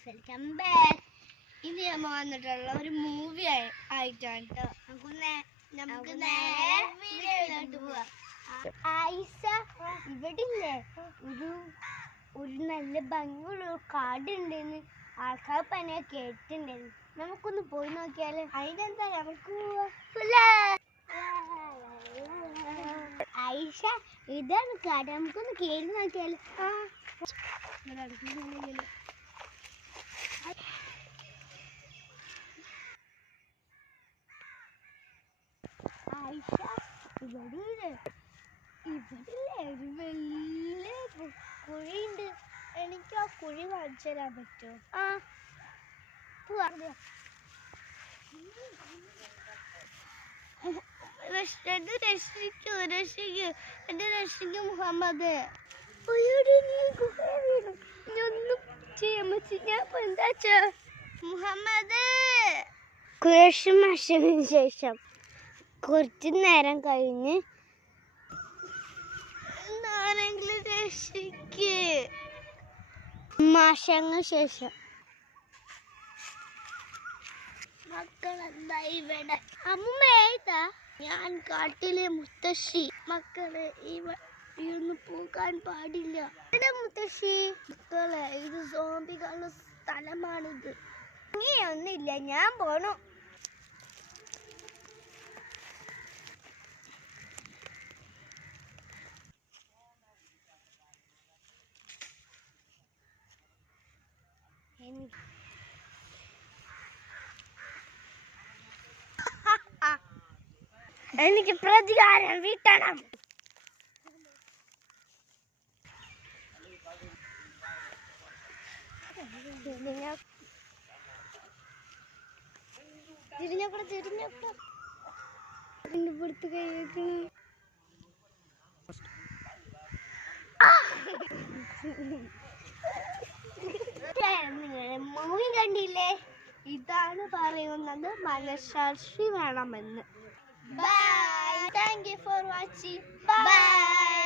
Guys welcome back. ഇനി നമ്മൾ വന്നിട്ടുള്ള ഒരു മൂവി ആയിട്ടാണ് കേട്ടോ. നമുക്ക് നേരെ വീഡിയോയിലോട്ട് പോവാം. ആയിഷ ഇവിടെ ഇല്ലേ ഒരു നല്ല ഭംഗിയുള്ള കാടുണ്ടെന്ന് ആൾക്കാർ പനിയെ കേട്ടിട്ടുണ്ടായിരുന്നു. നമുക്കൊന്ന് പോയി നോക്കിയാല്. അതിനെന്താ നമുക്ക് ആയിഷ ഇതാണ് കാട്, നമുക്കൊന്ന് കേറി നോക്കിയാല്. ആയിഷ ഇവിടെ ഒരു വലിയ കുഴിയുണ്ട്. എനിക്ക് ആ കുഴി കാണിച്ചു തരാൻ പറ്റുമോ? രക്ഷിക്കൂ മുഹമ്മദ്. ഒന്നും ചെയ്യാൻ പറ്റില്ല. മുഹമ്മദ് കുറച്ച് മാസത്തിന് ശേഷം കുറച്ച് നേരം കഴിഞ്ഞ് മാസങ്ങൾക്ക് ശേഷം മക്കളെന്താ ഇവിടെ? അമ്മേതാ? ഞാൻ കാട്ടിലെ മുത്തശ്ശി. മക്കളെ ഇതൊന്നും പോകാൻ പാടില്ല. മുത്തശ്ശി മക്കളെ, ഇത് സോംബികളുടെ സ്ഥലമാണിത്. ഒന്നുമില്ല, ഞാൻ പോണു. എനിക്ക് പ്രതികാരം വീട്ടണം. പുറത്ത് കൈ വെക്കണം. മൂവി കണ്ടില്ലേ? ഇതാണ് പറയുന്നത് മനഃശാസ്ത്രി വേണമെന്ന്. Bye. Thank you for watching. Bye.